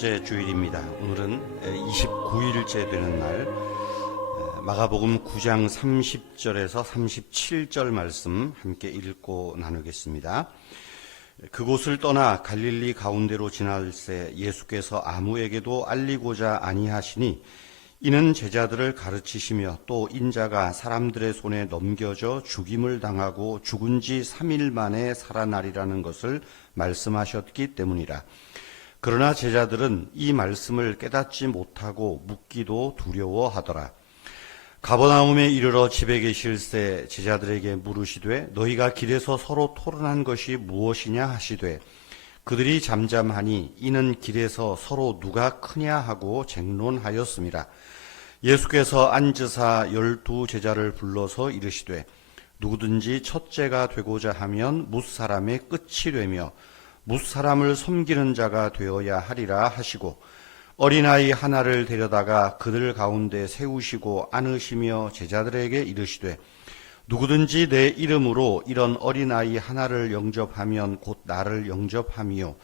첫째 주일입니다. 오늘은 29일째 되는 날, 마가복음 9장 30절에서 37절 말씀 함께 읽고 나누겠습니다. 그곳을 떠나 갈릴리 가운데로 지날새 예수께서 아무에게도 알리고자 아니하시니 이는 제자들을 가르치시며 또 인자가 사람들의 손에 넘겨져 죽임을 당하고 죽은 지 3일 만에 살아나리라는 것을 말씀하셨기 때문이라. 그러나 제자들은 이 말씀을 깨닫지 못하고 묻기도 두려워하더라. 가버나움에 이르러 집에 계실새 제자들에게 물으시되 너희가 길에서 서로 토론한 것이 무엇이냐 하시되 그들이 잠잠하니 이는 길에서 서로 누가 크냐 하고 쟁론하였습니다. 예수께서 앉으사 12 제자를 불러서 이르시되 누구든지 첫째가 되고자 하면 뭇사람의 끝이 되며 뭇사람을 섬기는 자가 되어야 하리라 하시고 어린아이 하나를 데려다가 그들 가운데 세우시고 안으시며 제자들에게 이르시되 누구든지 내 이름으로 이런 어린아이 하나를 영접하면 곧 나를 영접함이요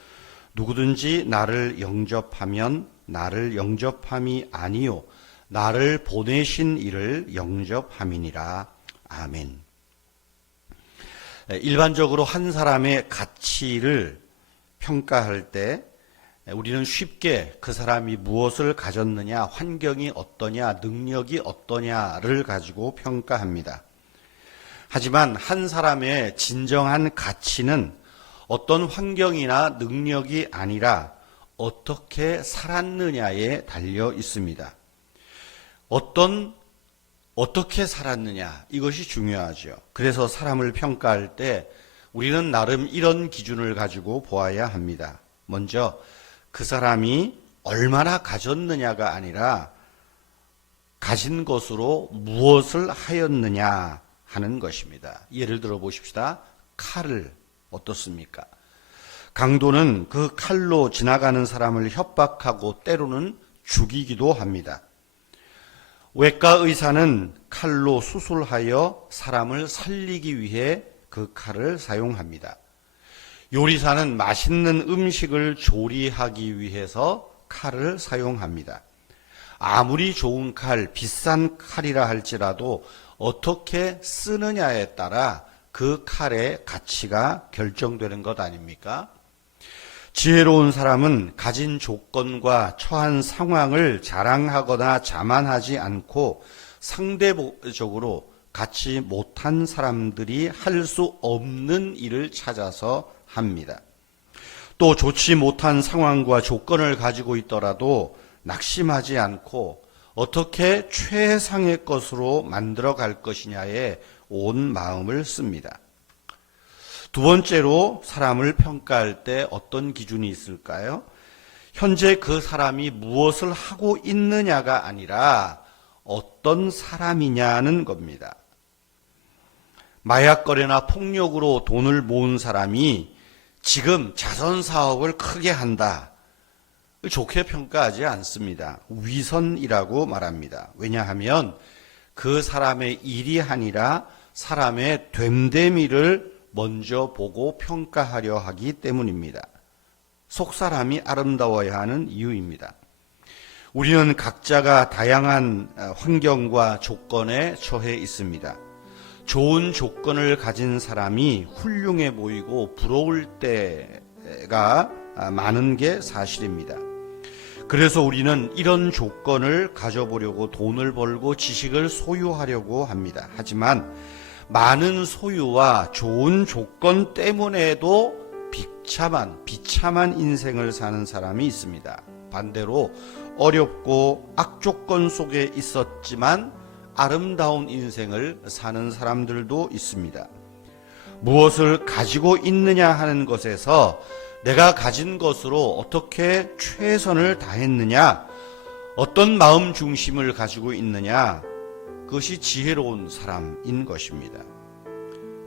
누구든지 나를 영접하면 나를 영접함이 아니요 나를 보내신 이를 영접함이니라. 아멘. 일반적으로 한 사람의 가치를 평가할 때 우리는 쉽게 그 사람이 무엇을 가졌느냐, 환경이 어떠냐, 능력이 어떠냐를 가지고 평가합니다. 하지만 한 사람의 진정한 가치는 어떤 환경이나 능력이 아니라 어떻게 살았느냐에 달려 있습니다. 어떻게 살았느냐, 이것이 중요하죠. 그래서 사람을 평가할 때 우리는 나름 이런 기준을 가지고 보아야 합니다. 먼저 그 사람이 얼마나 가졌느냐가 아니라 가진 것으로 무엇을 하였느냐 하는 것입니다. 예를 들어 보십시다. 칼을 어떻습니까? 강도는 그 칼로 지나가는 사람을 협박하고 때로는 죽이기도 합니다. 외과 의사는 칼로 수술하여 사람을 살리기 위해 그 칼을 사용합니다. 요리사는 맛있는 음식을 조리하기 위해서 칼을 사용합니다. 아무리 좋은 칼, 비싼 칼이라 할지라도 어떻게 쓰느냐에 따라 그 칼의 가치가 결정되는 것 아닙니까? 지혜로운 사람은 가진 조건과 처한 상황을 자랑하거나 자만하지 않고 상대적으로 갖지 못한 사람들이 할 수 없는 일을 찾아서 합니다. 또 좋지 못한 상황과 조건을 가지고 있더라도 낙심하지 않고 어떻게 최상의 것으로 만들어 갈 것이냐에 온 마음을 씁니다. 두 번째로 사람을 평가할 때 어떤 기준이 있을까요? 현재 그 사람이 무엇을 하고 있느냐가 아니라 어떤 사람이냐는 겁니다. 마약 거래나 폭력으로 돈을 모은 사람이 지금 자선 사업을 크게 한다. 좋게 평가하지 않습니다. 위선이라고 말합니다. 왜냐하면 그 사람의 일이 아니라 사람의 됨됨이를 먼저 보고 평가하려 하기 때문입니다. 속사람이 아름다워야 하는 이유입니다. 우리는 각자가 다양한 환경과 조건에 처해 있습니다. 좋은 조건을 가진 사람이 훌륭해 보이고 부러울 때가 많은 게 사실입니다. 그래서 우리는 이런 조건을 가져보려고 돈을 벌고 지식을 소유하려고 합니다. 하지만 많은 소유와 좋은 조건 때문에도 비참한 인생을 사는 사람이 있습니다. 반대로 어렵고 악조건 속에 있었지만 아름다운 인생을 사는 사람들도 있습니다. 무엇을 가지고 있느냐 하는 것에서 내가 가진 것으로 어떻게 최선을 다했느냐, 어떤 마음 중심을 가지고 있느냐, 그것이 지혜로운 사람인 것입니다.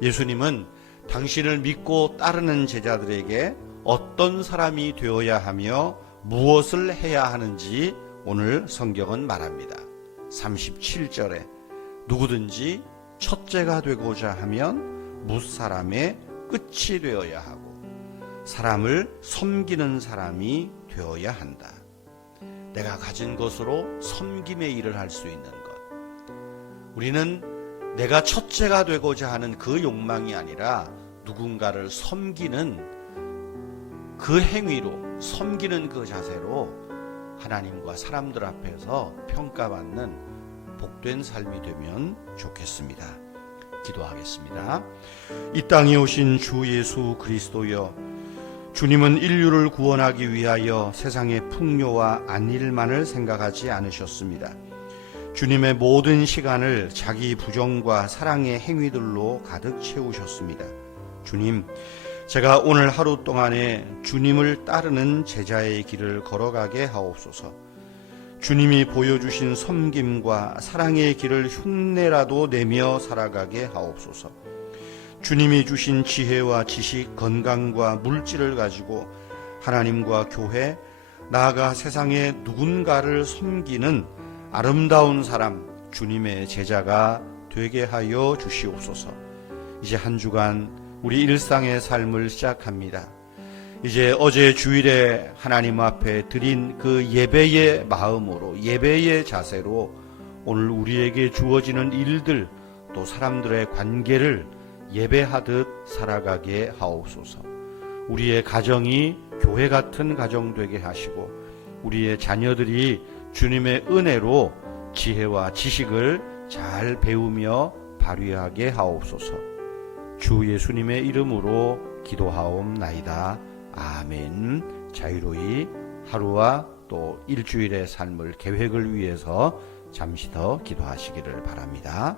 예수님은 당신을 믿고 따르는 제자들에게 어떤 사람이 되어야 하며 무엇을 해야 하는지 오늘 성경은 말합니다. 37절에 누구든지 첫째가 되고자 하면 뭇사람의 끝이 되어야 하고 사람을 섬기는 사람이 되어야 한다. 내가 가진 것으로 섬김의 일을 할 수 있는 것. 우리는 내가 첫째가 되고자 하는 그 욕망이 아니라 누군가를 섬기는 그 행위로, 섬기는 그 자세로 하나님과 사람들 앞에서 평가받는 복된 삶이 되면 좋겠습니다. 기도하겠습니다. 이 땅에 오신 주 예수 그리스도여, 주님은 인류를 구원하기 위하여 세상의 풍요와 안일만을 생각하지 않으셨습니다. 주님의 모든 시간을 자기 부정과 사랑의 행위들로 가득 채우셨습니다. 주님, 제가 오늘 하루 동안에 주님을 따르는 제자의 길을 걸어가게 하옵소서. 주님이 보여주신 섬김과 사랑의 길을 흉내라도 내며 살아가게 하옵소서. 주님이 주신 지혜와 지식, 건강과 물질을 가지고 하나님과 교회, 나아가 세상의 누군가를 섬기는 아름다운 사람, 주님의 제자가 되게 하여 주시옵소서. 이제 한 주간 우리 일상의 삶을 시작합니다. 이제 어제 주일에 하나님 앞에 드린 그 예배의 마음으로, 예배의 자세로 오늘 우리에게 주어지는 일들, 또 사람들의 관계를 예배하듯 살아가게 하옵소서. 우리의 가정이 교회 같은 가정 되게 하시고, 우리의 자녀들이 주님의 은혜로 지혜와 지식을 잘 배우며 발휘하게 하옵소서. 주 예수님의 이름으로 기도하옵나이다. 아멘. 자유로이 하루와 또 일주일의 삶을 계획을 위해서 잠시 더 기도하시기를 바랍니다.